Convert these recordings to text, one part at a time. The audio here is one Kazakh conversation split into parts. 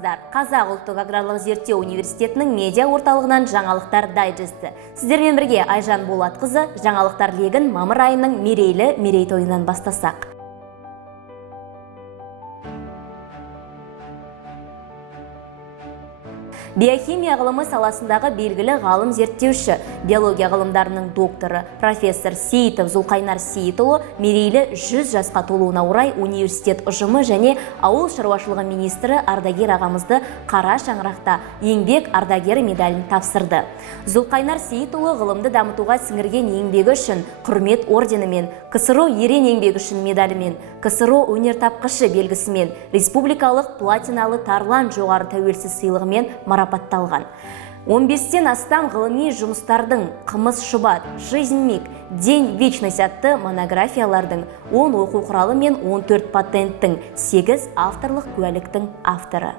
саламатсыздар. Қазақ ұлттық аграрлық зерттеу университетінің медиа орталығынан жаңалықтар дайджесті. Сіздермен бірге Айжан Болатқызы, жаңалықтар легін мамыр айының мерейлі мерейтойынан бастасақ. Биохимия ғылымы саласындағы белгілі ғалым зерттеуші, биология ғылымдарының докторы, профессор Сейітов Зұлқайнар Сейітұлы мерейлі 100 жасқа толуына орай университет ұжымы және ауыл шаруашылығы министрі ардагер ағамызды қара шаңырақта еңбек ардагері медалін тапсырды. Зұлқайнар Сейітұлы ғылымды дамытуға сіңірген еңбегі үшін құрмет орденімен, КСРО ерен еңбегі үшін медалімен, КСРО өнертапқышы белгісімен, республикалық платиналы тарлан жоғары тәуелсіз сыйлығымен марапатталған. 15-тен астам ғылыми жұмыстардың «Қымыз шұбат», «Жизнь миг», «День вечность» атты монографиялардың, 10 оқу құралы мен 14 патенттің, 8 авторлық куәліктің авторы.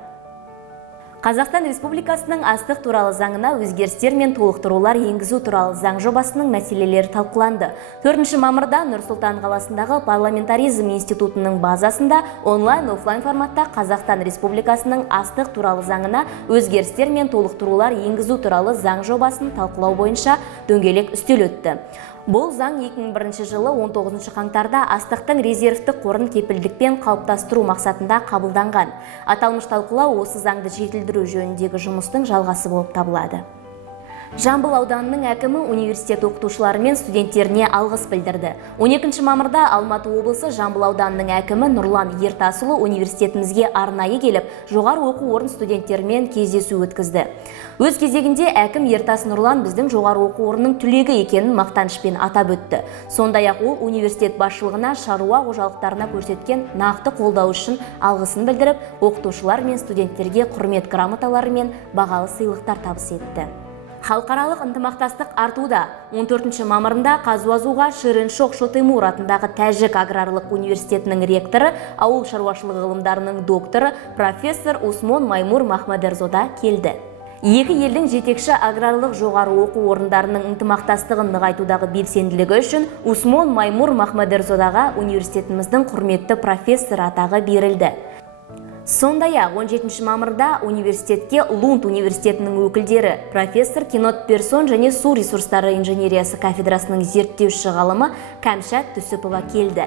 Қазақстан Республикасының астық туралы заңына өзгерістер мен толықтырулар енгізу туралы заң жобасының мәселелері талқыланды. 4 мамырда Нұр-Сұлтан қаласындағы парламентаризм институтының базасында онлайн-офлайн форматта Қазақстан Республикасының астық туралы заңына өзгерістер мен толықтырулар енгізу туралы заң жобасын талқылау бойынша дөңгелек үстел өтті. Бұл заң 2001 жылы 19 қаңтарда астықтың резервтік қорын кепілдікпен қалыптастыру мақсатында қабылданған. Аталмыш талқылау осы заңды жетілдіру жөніндегі жұмыстың жалғасы болып табылады. Жамбыл ауданының әкімі университет оқытушылары мен студенттеріне алғыс білдірді. 12 мамырда Алматы облысы Жамбыл ауданының әкімі Нұрлан Ертасұлы университетімізге арнайы келіп, жоғары оқу орын студенттерімен кездесу өткізді. Өз кезегінде әкім Ертас Нұрлан біздің жоғары оқу орнының түлегі екенін мақтанышпен атап өтті. Сондай-ақ ол университет басшылығына, шаруа қожалықтарына көрсеткен нақты қолдау үшін алғысын білдіріп, оқытушылар мен студенттерге құрмет грамоталары мен бағалы сыйлықтар табыс етті. Халықаралық ынтымақтастық артуда. 14 мамырында Қазуазуға Шырын-Шоқ Шотемур атындағы Тәжік аграрлық университетінің ректоры, ауыл шаруашылығы ғылымдарының докторы, профессор Усмон Маймур Махмадерзода келді. Екі елдің жетекші аграрлық жоғары оқу орындарының ынтымақтастығын нығайтудағы белсенділігі үшін Усмон Маймур Махмадерзодаға университетіміздің құрметті профессор атағы берілді. Сондай-ақ 17 мамырда университетке Лунд университетінің өкілдері, профессор Кенот Персон және су ресурстары инженериясы кафедрасының зерттеуші ғалымы Кәмшат Түсіпова келді.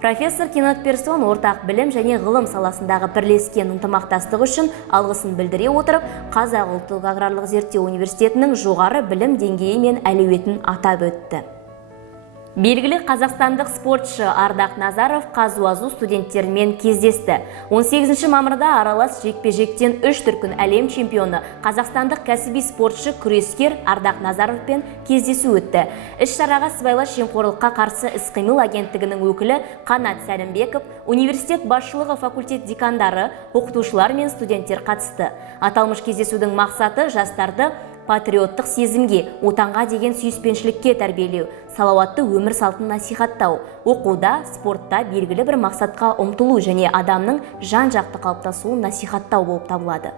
Профессор Кенот Персон ортақ білім және ғылым саласындағы бірлескен ынтымақтастық үшін алғысын білдіре отырып, Қазақ ұлттық аграрлық зерттеу университетінің жоғары білім деңгейі мен әлеуетін атап өтті. Белгілі қазақстандық спортшы Ардақ Назаров Қазуазу студенттерімен кездесті. 18 мамырда аралас жекпе-жектен 3 дүркін әлем чемпионы қазақстандық кәсіби спортшы күрескер Ардақ Назаровпен кездесу өтті. Іс-шараға сыбайлас жемқорлыққа қарсы іс-қимыл агенттігінің өкілі Қанат Сәрімбеков, университет басшылығы, факультет декандары, оқытушылар мен студенттер қатысты. Аталмыш кездесудің мақсаты жастарды патриоттық сезімге, отанға деген сүйіспеншілікке тәрбиелеу, салауатты өмір салтын насихаттау, оқуда, спортта белгілі бір мақсатқа ұмтылу және адамның жан-жақты қалыптасуын насихаттау болып табылады.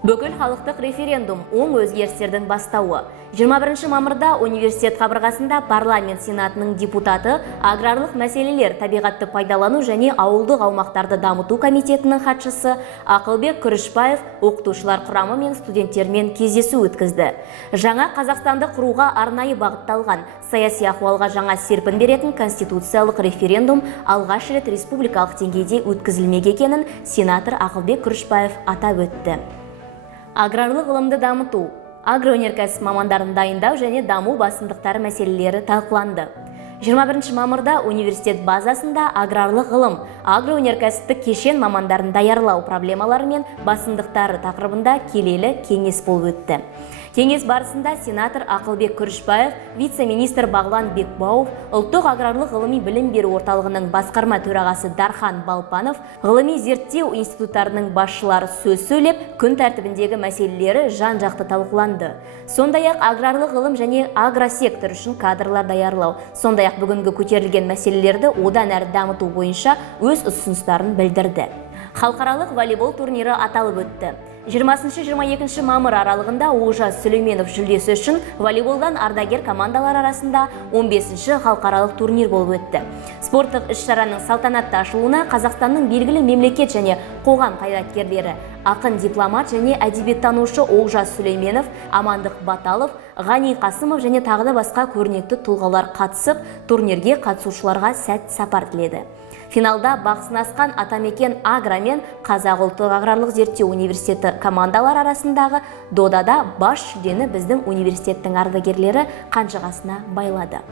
Бүкіл халықтық референдум оң өзгерістердің бастауы. 21 мамырда университет қабырғасында парламент сенатының депутаты, аграрлық мәселелер, табиғатты пайдалану және ауылдық аумақтарды дамыту комитетінің хатшысы Ақылбек Күрішбаев оқытушылар құрамы мен студенттермен кездесу өткізді. Жаңа Қазақстанды құруға арнайы бағытталған, саяси ахуалға жаңа серпін беретін конституциялық референдум алғаш рет республикалық деңгейде өткізілмек екенін сенатор Ақылбек Күрішбаев атап өтті. Аграрлық ғылымды дамыту, агроөнеркәсіп мамандарын дайындау және даму басымдықтары мәселелері талқыланды. 21 мамырда университет базасында аграрлық ғылым, агроөнеркәсіптік кешен мамандарын даярлау проблемалары мен басымдықтары тақырыбында келелі кеңес болып өтті. Кеңес барысында сенатор Ақылбек Күрішбаев, вице-министр Бағлан Бекбауов, ұлттық аграрлық ғылыми білім беру орталығының басқарма төрағасы Дархан Балпанов, ғылыми зерттеу институттарының басшылары сөз сөйлеп, күн тәртібіндегі мәселелері жан-жақты талқыланды. Сондай-ақ аграрлық ғылым және агросектор үшін кадрлар даярлау, сондай-ақ бүгінгі көтерілген мәселелерді одан әрі дамыту бойынша өз ұсыныстарын білдірді. Халықаралық волейбол турнирі аталып өтті. 20-22 мамыр аралығында Олжас Сүлейменов жүлдесі үшін волейболдан ардагер командалар арасында 15-ші халықаралық турнир болып өтті. Спорттық іс-шараның салтанатты ашылуына Қазақстанның белгілі мемлекет және қоғам қайраткерлері, ақын, дипломат және әдебиеттанушы Олжас Сүлейменов, Амандық Баталов, Ғани Қасымов және тағы да басқа көрнекті тұлғалар қатысып, турнирге қатысушыларға сәт сапар тіледі. Финалда бақ сынасқан Атамекен Агро мен Қазақ ұлттық аграрлық зерттеу университеті командалар арасындағы додада бас жүлдені біздің университеттің ардагерлері қанжығасына байлады.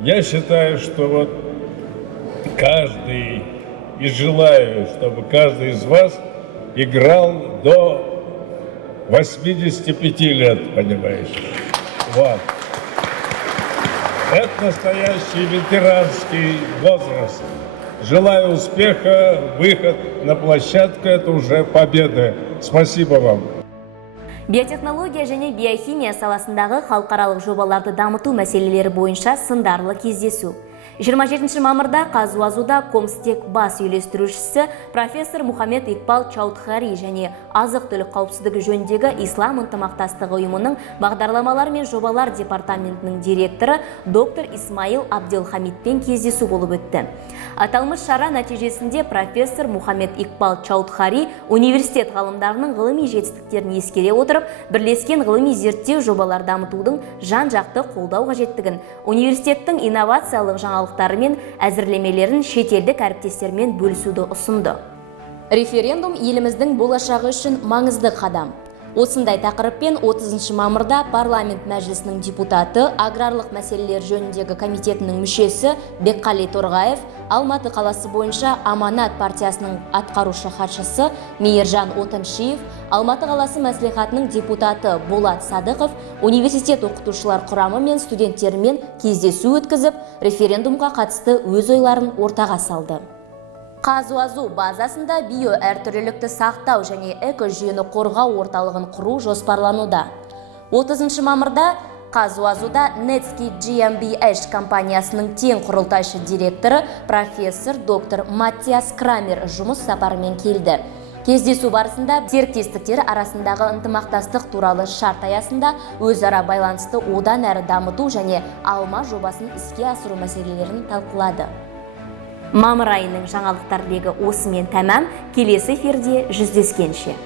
Я считаю, что вот каждый, и желаю, чтобы каждый из вас играл до 85 лет, понимаешь? Вот. Это настоящий ветеранский возраст. Желаю успеха, выход на площадку – это уже победа. Спасибо вам. Биотехнология және биохимия саласындағы халықаралық жобаларды дамыту мәселелері бойынша сындарлы кездесу. 27 мамырда Қазуазуда Комстек бас үйлестірушісі профессор Мухаммед Икбал Чаудхари және азық-түлік қауіпсіздігі жөніндегі Ислам ынтымақтастығы ұйымының бағдарламалар мен жобалар департаментінің директоры доктор Исмаил Абделхамидпен кездесу болып өтті. Аталмыш шара нәтижесінде профессор Мухаммед Икбал Чаудхари университет ғалымдарының ғылыми жетістіктерін ескере отырып, бірлескен ғылыми зерттеу жобалар дамытудың жан-жақты қолдау қажеттігін, университеттің инновациялық жаңалықтары мен әзірлемелерін шетелдік әріптестермен бөлісуді ұсынды. Референдум еліміздің болашағы үшін маңызды қадам. Осындай тақырыппен 30 мамырда парламент мәжілісінің депутаты, аграрлық мәселелер жөніндегі комитетінің мүшесі Бекқали Торғаев, Алматы қаласы бойынша Аманат партиясының атқарушы хатшысы Мейіржан Отыншиев, Алматы қаласы мәслихатының депутаты Болат Садықов, университет оқытушылар құрамы мен студенттермен кездесу өткізіп, референдумға қатысты өз ойларын ортаға салды. Қазуазу базасында био әртүрлілікті сақтау және экожүйені қорғау орталығын құру жоспарлануда. 30 мамырда Қазуазуда Netsky GmbH компаниясының тең құрылтайшы директоры профессор доктор Маттиас Крамер жұмыс сапарымен келді. Кездесу барысында серіктестіктер арасындағы ынтымақтастық туралы шарт аясында өзара байланысты одан әрі дамыту және алма жобасын іске асыру мәселелерін талқылады. Мамыр айының жаңалықтар легі осымен тәмам, келесі эфирде жүздескенше.